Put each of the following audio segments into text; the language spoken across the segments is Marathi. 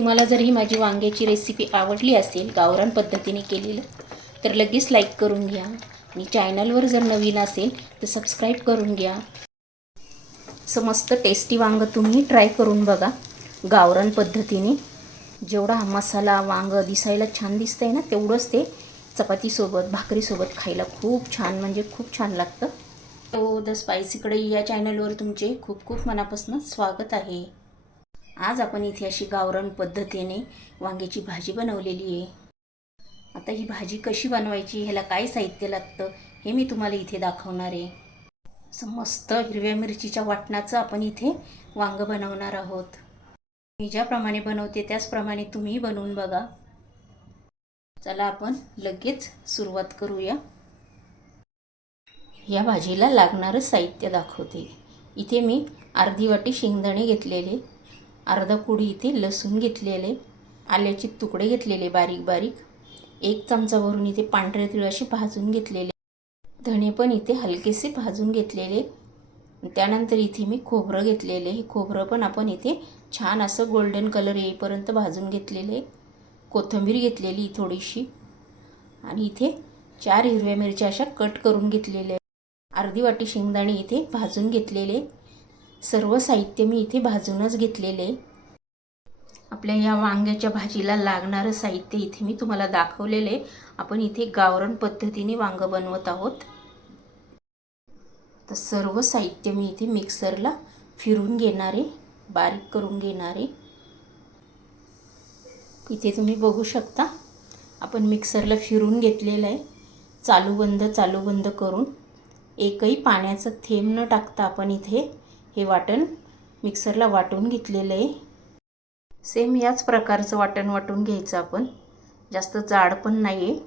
तुम्हाला जर ही माझी वांग्याची रेसिपी आवडली असेल गावरान पद्धतीने केलेलं तर लगेच लाईक करून घ्या. आणि चॅनलवर जर नवीन असेल तर सबस्क्राईब करून घ्या. समस्त टेस्टी वांगं तुम्ही ट्राय करून बघा गावरान पद्धतीने. जेवढा हा मसाला वांगं दिसायला छान दिसतं आहे ना तेवढंच ते चपातीसोबत भाकरीसोबत खायला खूप छान म्हणजे खूप छान लागतं. तो द स्पायसीकडे या चॅनलवर तुमचे खूप खूप मनापासून स्वागत आहे. आज आपण इथे अशी गावरान पद्धतीने वांग्याची भाजी बनवलेली आहे. आता ही भाजी कशी बनवायची ह्याला काय साहित्य लागतं हे मी तुम्हाला इथे दाखवणार आहे. मस्त हिरव्या मिरचीच्या वाटणाचं आपण इथे वांगं बनवणार आहोत. मी ज्याप्रमाणे बनवते त्याचप्रमाणे तुम्ही बनवून बघा. चला आपण लगेच सुरुवात करूया. या भाजीला लागणारं साहित्य दाखवते. इथे मी अर्धी वाटी शेंगदाणे घेतलेले. अर्धा कुडी इथे लसूण घेतलेले आल्याचे तुकडे घेतलेले बारीक बारीक. एक चमचा भरून इथे पांढरे तिळ असे भाजून घेतलेले. धणे पण इथे हलकेसे भाजून घेतलेले. त्यानंतर इथे मी खोबरं घेतलेले. हे खोबरं पण आपण इथे छान असं गोल्डन कलर येईपर्यंत भाजून घेतलेले. कोथिंबीर घेतलेली थोडीशी. आणि इथे चार हिरव्या मिरच्या अशा कट करून घेतलेल्या. अर्धी वाटी शेंगदाणे इथे भाजून घेतलेले. सर्व साहित्य मी इथे भाजूनच घेतलेले. आपल्या या वांग्याच्या भाजीला लागणारं साहित्य इथे मी तुम्हाला दाखवलेले. आपण इथे गावरण पद्धतीने वांगं बनवत आहोत. तर सर्व साहित्य मी इथे मिक्सरला फिरून घेणारे बारीक करून घेणारे. इथे तुम्ही बघू शकता आपण मिक्सरला फिरून घेतलेलं आहे. चालू बंद चालू बंद करून एकही पाण्याचं थेंब न टाकता आपण इथे हे वाटण मिक्सरला वाटून घेतलेलं आहे. सेम याच प्रकारचं वाटण वाटून घ्यायचं आपण. जास्त जाड पण नाही आहे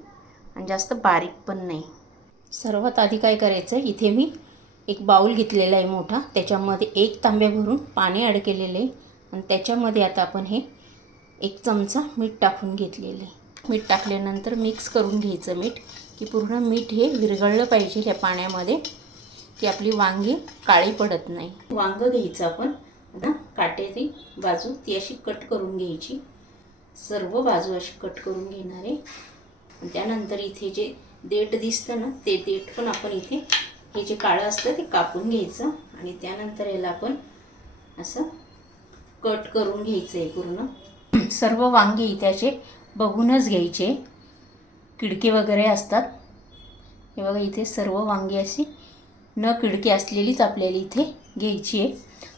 आणि जास्त बारीक पण नाही. सर्वात आधी काय करायचं इथे मी एक बाऊल घेतलेला आहे मोठा. त्याच्यामध्ये एक तांब्या भरून पाणी ॲड केलेलं आहे. आणि त्याच्यामध्ये आता आपण हे एक चमचा मीठ टाकून घेतलेलं आहे. मीठ टाकल्यानंतर मिक्स करून घ्यायचं मीठ की पूर्ण मीठ हे विरघळलं पाहिजे या पाण्यामध्ये. की आपली वांगी काळी पडत नाही. वांगं घ्यायचं आपण. ना बाजू ती अशी कट करून घ्यायची. सर्व बाजू अशी कट करून घेणार आहे. त्यानंतर इथे जे देठ दिसतं ना ते देठ पण आपण इथे हे जे काळं असतं ते कापून घ्यायचं. आणि त्यानंतर याला आपण असं कट करून घ्यायचं आहे पूर्ण. सर्व वांगे इथे असे बघूनच घ्यायचे. किडके वगैरे असतात. हे बघा इथे सर्व वांगी अशी न किडकी असलेलीच आपल्याला इथे घ्यायची आहे.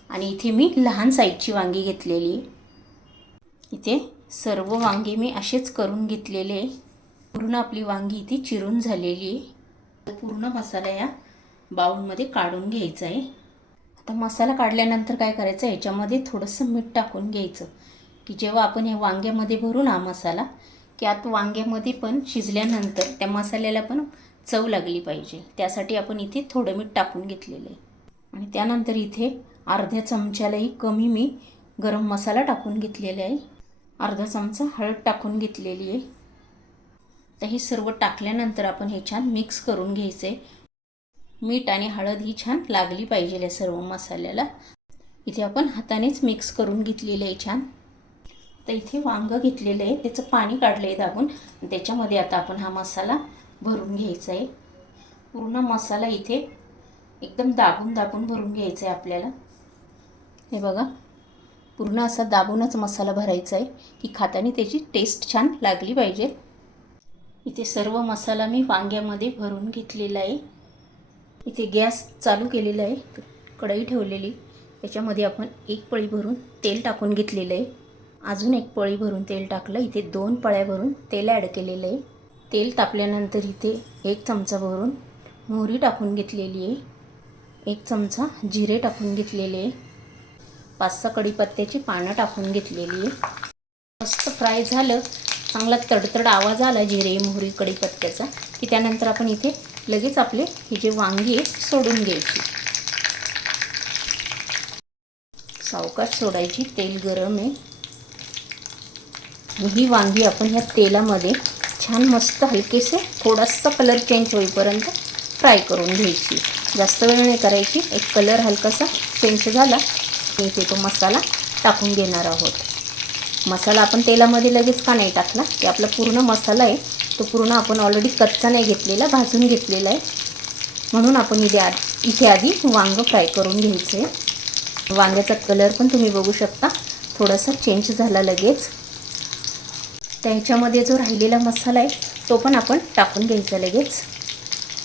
आणि इथे मी लहान साईजची वांगी घेतलेली आहे. इथे सर्व वांगे मी असेच करून घेतलेले आहे. पूर्ण आपली वांगी इथे चिरून झालेली आहे. पूर्ण मसाला या बाऊलमध्ये काढून घ्यायचा आहे. आता मसाला काढल्यानंतर काय करायचं? याच्यामध्ये थोडंसं मीठ टाकून घ्यायचं. की जेव्हा आपण या वांग्यामध्ये भरू ना मसाला की आत वांग्यामध्ये पण शिजल्यानंतर त्या मसाल्याला पण चव लागली पाहिजे. त्यासाठी आपण इथे थोडं मीठ टाकून घेतलेलं आहे. आणि त्यानंतर इथे अर्ध्या चमच्यालाही कमी मी गरम मसाला टाकून घेतलेला आहे. अर्धा चमचा हळद टाकून घेतलेली आहे. तर हे सर्व टाकल्यानंतर आपण हे छान मिक्स करून घ्यायचं आहे मीठ आणि हळद ही छान लागली पाहिजे या सर्व मसाल्याला. इथे आपण हातानेच मिक्स करून घेतलेलं आहे छान. तर इथे वांगं घेतलेलं आहे. त्याचं पाणी काढलं आहे दाबून. त्याच्यामध्ये आता आपण हा मसाला भरून घ्यायचा आहे पूर्ण मसाला इथे एकदम दाबून दाबून भरून घ्यायचा आहे आपल्याला. हे बघा. पूर्ण असा दाबूनच मसाला भरायचा आहे की खाताने त्याची टेस्ट छान लागली पाहिजे. इथे सर्व मसाला मी वांग्यामध्ये भरून घेतलेला आहे. इथे गॅस चालू केलेला आहे. कढई ठेवलेली. त्याच्यामध्ये आपण एक पळी भरून तेल टाकून घेतलेलं आहे. अजून एक पळी भरून तेल टाकलं. इथे दोन पळ्या भरून तेल ॲड केलेलं आहे. तेल तापल्यानंतर इथे एक चमचा भरून मोहरी टाकून घेतलेली आहे. एक चमचा जिरे टाकून घेतलेले आहे. पाच सहा कढीपत्त्याची पानं टाकून घेतलेली आहे. मस्त फ्राय झालं. चांगला तडतड आवाज आला जिरे मोहरी कढीपत्त्याचा की त्यानंतर आपण इथे लगेच आपले हे जे वांगी आहे सोडून घ्यायची. सावकाश सोडायची. तेल गरम आहे. ही वांगी आपण ह्या तेलामध्ये छान मस्त हलकेसे थोडासा कलर चेंज होईपर्यंत फ्राय करून घ्यायची. जास्त वेळ नाही करायची. एक कलर हलकासा चेंज झाला की इथे तो मसाला टाकून घेणार आहोत. मसाला आपण तेलामध्ये लगेच का नाही टाकला की आपला पूर्ण मसाला आहे. तो पूर्ण आपण ऑलरेडी कच्चा नाही घेतलेला भाजून घेतलेला आहे. म्हणून आपण इथे आ इथे आधी वांगं फ्राय करून घ्यायचं. आहे वांग्याचा कलर पण तुम्ही बघू शकता. थोडासा चेंज झाला लगेच. त्याच्यामध्ये जो राहिलेला मसाला आहे तो पण आपण टाकून घ्यायचा लगेच.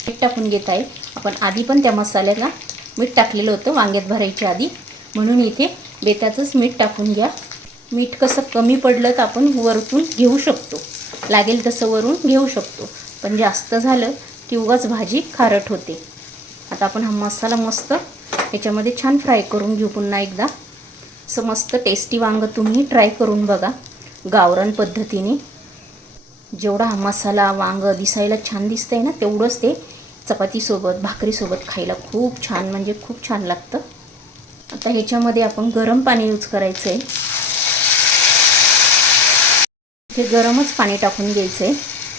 मीठ टाकून घेत आहे. आपण आधी पण त्या मसाल्याला मीठ टाकलेलं होतं वांग्यात भरायच्या आधी. म्हणून इथे बेताचंच मीठ टाकून घ्या. मीठ कसं कमी पडलं तर आपण वरतून घेऊ शकतो. लागेल तसं वरून घेऊ शकतो. पण जास्त झालं की उगाच भाजी खारट होते. आता आपण हा मसाला मस्त याच्यामध्ये छान फ्राय करून घेऊ पुन्हा एकदा. असं मस्त टेस्टी वांगं तुम्ही ट्राय करून बघा. गावरान पद्धतीने. जेवढा हा मसाला वांगं दिसायला छान दिसतं आहे ना तेवढंच ते चपातीसोबत भाकरीसोबत खायला खूप छान म्हणजे खूप छान लागतं. आता ह्याच्यामध्ये आपण गरम पाणी यूज करायचं आहे इथे गरमच पाणी टाकून घ्यायचं आहे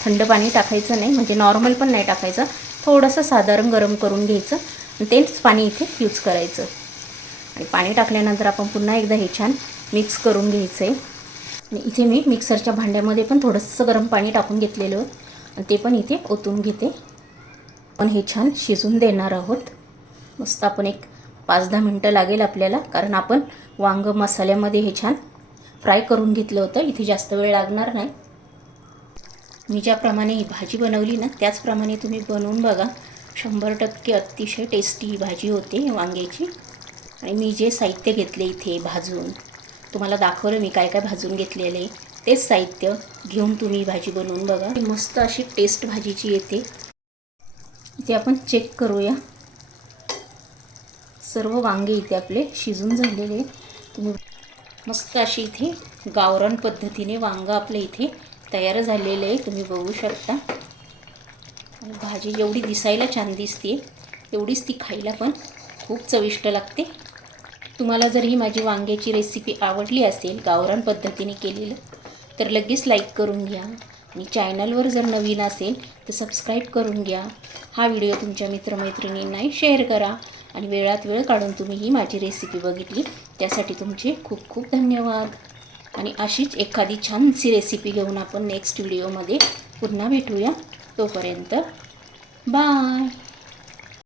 थंड पाणी टाकायचं नाही म्हणजे नॉर्मल पण नाही टाकायचं. थोडंसं साधारण गरम करून घ्यायचं आणि तेच पाणी इथे यूज करायचं. आणि पाणी टाकल्यानंतर आपण पुन्हा एकदा हे छान मिक्स करून घ्यायचं आहे इथे मी मिक्सरच्या भांड्यामध्ये पण थोडंसं गरम पाणी टाकून घेतलेलं आणि ते पण इथे ओतून घेते. पण हे छान शिजून देणार आहोत. मस्त आपण एक पाच दहा मिनटं लागेल आपल्याला कारण आपण वांग मसाल्यामध्ये हे छान फ्राय करून घेतलं होतं. इथे जास्त वेळ लागणार नाही. मी ज्याप्रमाणे ही भाजी बनवली ना त्याचप्रमाणे तुम्ही बनवून बघा. शंभर टक्के अतिशय टेस्टी ही भाजी होते वांग्याची. आणि मी जे साहित्य घेतले इथे भाजून तुम्हाला दाखवलं मी काय काय भाजून घेतलेले. तेच साहित्य घेऊन तुम्ही भाजी बनवून बघा. मस्त अशी टेस्ट भाजीची येते. इथे आपण चेक करूया. सर्व वांगे इथे आपले शिजून झालेले तुम्ही मस्त अशी इथे गावरान पद्धतीने वांगं आपले इथे तयार झालेलं आहे तुम्ही बघू शकता. भाजी एवढी दिसायला छान दिसते एवढीच ती खायला पण खूप चविष्ट लागते. तुम्हाला जर ही माझी वांग्याची रेसिपी आवडली असेल गावरान पद्धतीने केलेलं तर लगेच लाईक करून घ्या. आणि चॅनलवर जर नवीन असेल तर सबस्क्राईब करून घ्या. हा व्हिडिओ तुमच्या मित्रमैत्रिणींनाही शेअर करा. आणि वेळात वेळ काढून तुम्ही ही माझी रेसिपी बघितली त्यासाठी तुमचे खूप खूप धन्यवाद. आणि अशीच एखादी छानशी रेसिपी घेऊन आपण नेक्स्ट व्हिडिओमध्ये पुन्हा भेटूया. तोपर्यंत बाय